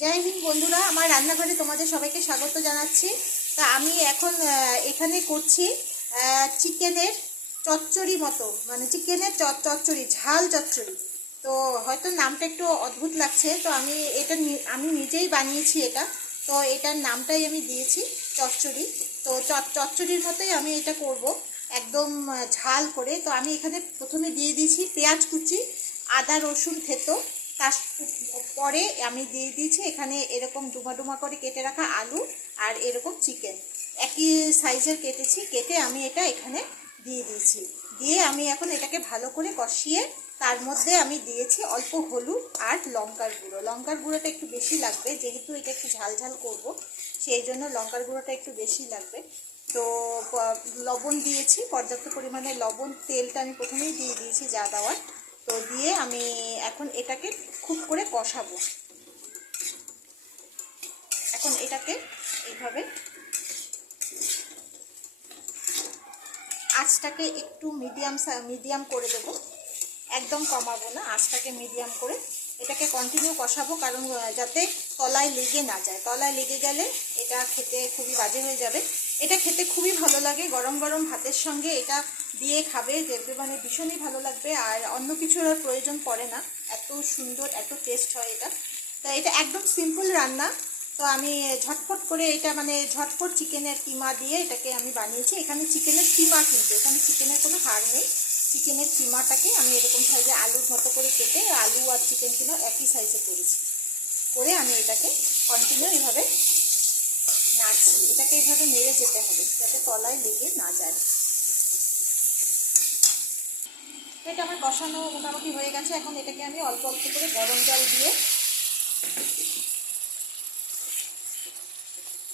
জয় হিন্দ বন্ধুরা, আমার রান্নাঘরে তোমাদের সবাইকে স্বাগত জানাচ্ছি। তা আমি এখন এখানে করছি চিকেনের চচ্চড়ি মতো, মানে চিকেনের চচ্চড়ি, ঝাল চচ্চড়ি। তো হয়তো নামটা একটু অদ্ভুত লাগছে, তো আমি নিজেই বানিয়েছি এটা। তো এটার নামটাই আমি দিয়েছি চচ্চড়ি। তো চচ্চড়ির মতোই আমি এটা করব, একদম ঝাল করে। তো আমি এখানে প্রথমে দিয়ে দিয়েছি পেঁয়াজ কুচি, আদা রসুন থেতো। তার পরে আমি দিয়ে দিয়েছি এখানে এরকম ডুমা ডুমা করে কেটে রাখা আলু, আর এরকম চিকেন একই সাইজের কেটে আমি এটা এখানে দিয়ে দিয়েছি। দিয়ে আমি এখন এটাকে ভালো করে কষিয়ে তার মধ্যে আমি দিয়েছি অল্প হলুদ আর লঙ্কার গুঁড়ো। লঙ্কার গুঁড়োটা একটু বেশি লাগবে, যেহেতু এটা একটু ঝাল ঝাল করব, সেই জন্য লঙ্কার গুঁড়োটা একটু বেশি লাগবে। তো লবণ দিয়েছি, পর্যাপ্ত পরিমাণে লবণ। তেলটা আমি প্রথমেই দিয়ে দিয়েছি যা দেওয়ার। তো দিয়ে আমি এখন এটাকে খুব করে কষাবো। এখন এটাকে এইভাবে আঁচটাকে একটু মিডিয়াম করে দেবো, একদম কমাবো না, আঁচটাকে মিডিয়াম করে এটাকে কন্টিনিউ কষাবো, কারণ যাতে তলায় লেগে না যায়। তলায় লেগে গেলে এটা খেতে খুবই বাজে হয়ে যাবে। এটা খেতে খুবই ভালো লাগে, গরম গরম ভাতের সঙ্গে এটা দিয়ে খাবে, দেখবে মানে ভীষণই ভালো লাগবে। আর অন্য কিছুর আর প্রয়োজন পড়ে না, এত সুন্দর, এত টেস্ট হয় এটা। তা এটা একদম সিম্পল রান্না। তো আমি ঝটপট করে এটা, মানে ঝটপট চিকেনের কিমা দিয়ে এটাকে আমি বানিয়েছি। এখানে চিকেনের কিমা, কিন্তু এখানে চিকেনের কোনো হাড় নেই। চিকেনের কিমাটাকে আমি এরকম সাইজে আলুর মতো করে কেটে, আলু আর চিকেন কিমা একই সাইজে করেছি। করে আমি এটাকে কন্টিনিউ এইভাবে নাড়ছি। এটাকে এইভাবে নেড়ে যেতে হবে যাতে তলায় লেগে না যায়। এটা আমার কষানো মোটামুটি হয়ে গেছে। এখন এটাকে আমি অল্প অল্প করে গরম জল দিয়ে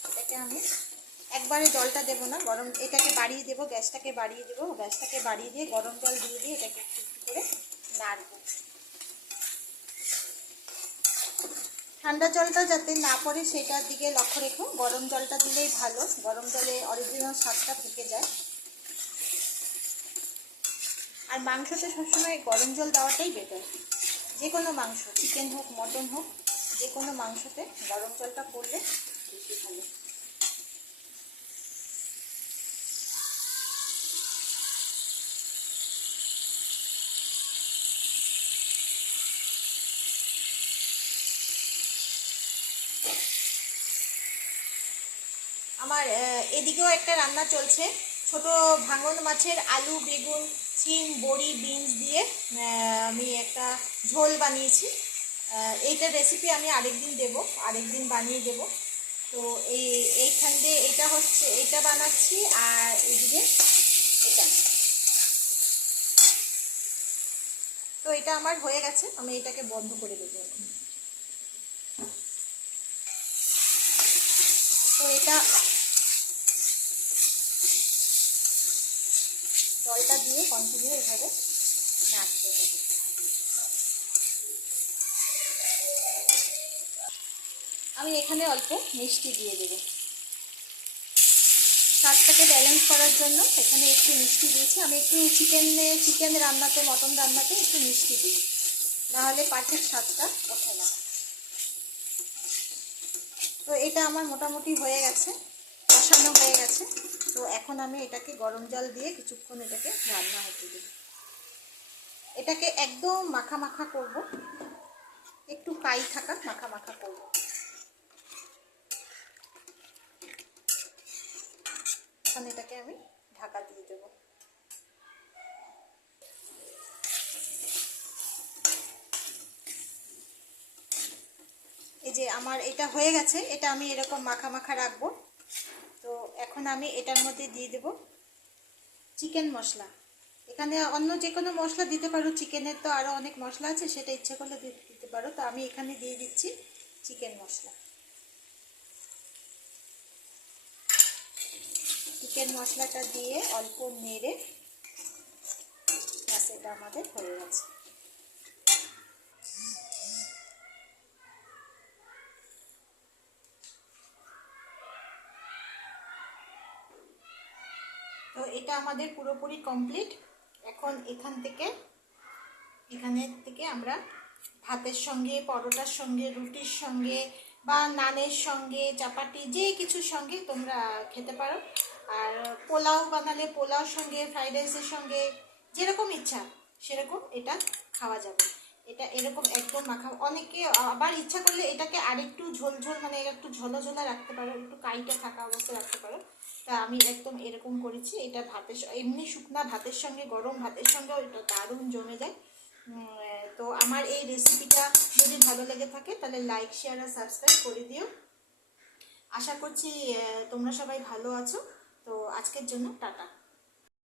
এটাকে আমি একবারে জলটা দেবো না, গরম এটাকে বাড়িয়ে দেবো, গ্যাসটাকে বাড়িয়ে দিয়ে গরম জল দিয়ে এটাকে একটু একটু করে নাড়বো। ঠান্ডা জলটা যাতে না পড়ে সেটার দিকে লক্ষ্য রেখো। গরম জলটা দিলেই ভালো, গরম জলে অরিজিনাল স্বাদটা থেকে যায়। আর মাংসতে সবসময় গরম জল দেওয়াটাই বেটার। যে কোনো মাংস, চিকেন হোক মটন হোক, যে কোনো মাংসতে গরম জলটা পড়লে বেশি ভালো। আমার এদিকেও একটা রান্না চলছে, ছোট ভাঙন মাছের আলু বেগুন শিম বড়ি বিনস দিয়ে আমি একটা ঝোল বানিয়েছি। এইটার রেসিপি আমি আরেকদিন বানিয়ে দেব। তো এইখান দিয়ে এটা বানাচ্ছি, আর এদিকে এটা। তো এটা আমার হয়ে গেছে, আমি এটাকে বন্ধ করে দেবো এখন। তো এটা জলটা দিয়ে কন্টিনিউ এভাবে নাড়তে হবে। আমি এখানে অল্প মিষ্টি দিয়ে দেবো, স্বাদটাকে ব্যালেন্স করার জন্য এখানে একটু মিষ্টি দিয়েছি। আমি একটু চিকেন রান্নাতে, মটন রান্নাতে একটু মিষ্টি দিই, নাহলে পারফেক্ট স্বাদটা ওঠে না। তো এটা আমার মোটামুটি হয়ে গেছে, কষানো হয়ে গেছে। তো এখন আমি এটাকে গরম জল দিয়ে কিছুক্ষণ এটাকে রান্না হতে দিই। এটাকে একদম মাখা মাখা করব, একটু কাই থাকা মাখা মাখা করব। এখন এটাকে আমি ঢাকা দিয়ে দেবো। এই যে আমার এটা হয়ে গেছে, এটা আমি এরকম মাখা মাখা রাখবো। তো এখন আমি এটার মধ্যে দিয়ে দেব চিকেন মশলা। এখানে অন্য যে কোনো মশলা দিতে পারো, চিকেনের তো আরও অনেক মশলা আছে, সেটা ইচ্ছে করলে দিতে পারো। তো আমি এখানে দিয়ে দিচ্ছি চিকেন মশলা। চিকেন মশলাটা দিয়ে অল্প নেড়ে ব্যাস, এটা আমাদের হয়ে গেছে। তো এটা আমাদের পুরোপুরি কমপ্লিট। এখন এখানের থেকে আমরা ভাতের সঙ্গে, পরোটার সঙ্গে, রুটির সঙ্গে, বা নানের সঙ্গে, চাপাটি, যে কিছুর সঙ্গে তোমরা খেতে পারো। আর পোলাও বানালে পোলাওর সঙ্গে, ফ্রাইড রাইসের সঙ্গে, যেরকম ইচ্ছা সেরকম এটা খাওয়া যাবে। এটা এরকম একদম মাখা। অনেকে আবার ইচ্ছা করলে এটাকে আরেকটু ঝোল ঝোল, মানে একটু ঝোলা ঝোলা রাখতে পারো, একটু কাইটা থাকা অবস্থায় রাখতে পারো। তা আমি একদম এরকম করেছি। এটা ভাতের এমনি শুকনা ভাতের সঙ্গে, গরম ভাতের সঙ্গেও এটা দারুণ জমে যায়। তো আমার এই রেসিপিটা যদি ভালো লেগে থাকে তাহলে লাইক, শেয়ার আর সাবস্ক্রাইব করে দিও। আশা করছি তোমরা সবাই ভালো আছো। তো আজকের জন্য টাটা।